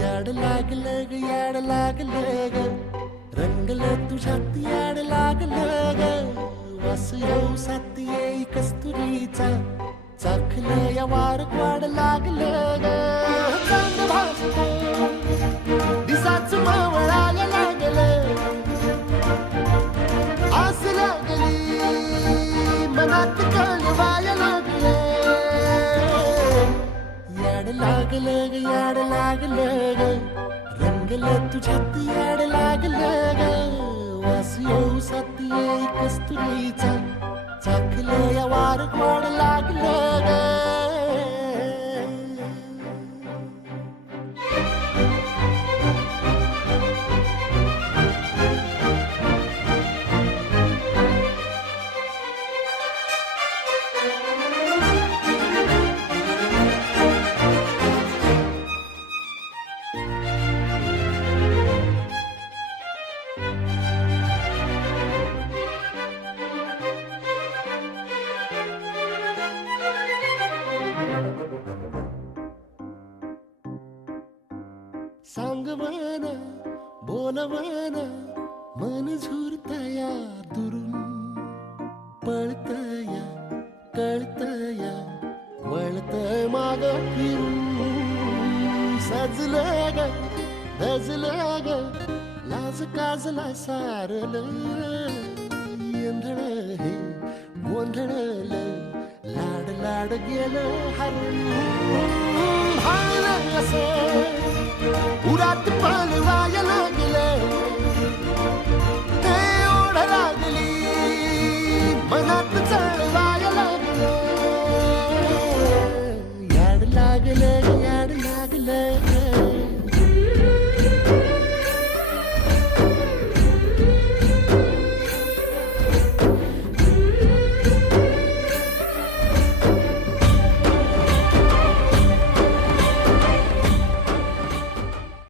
याड लागलं ग याड लागलं ग रंगलं तुझ्यात याड लागलं ग वास येऊ साथ येई कस्तुरीचा चाखलं या वार वाड लागलं ग चांद भासतं दिसाच मावळायला लागलं आस लागली मनात कळवायला लागलं याड लागलं ग याड लागलं ग रंगलं तुझ्यात याड लागलं ग वास येऊ साथ येई कस्तुरीचा चाखलं या वार गोड लागलं ग सांगवना बोलवना मन झुरतया दुरून पळतया कळतया वळतय माग फिरून सजलं ग धजलं ग लाज काजला सारलं यंधळ हे गोंधळलं लाड लाड गेलं हरून भाळलं असं उरात पालवाय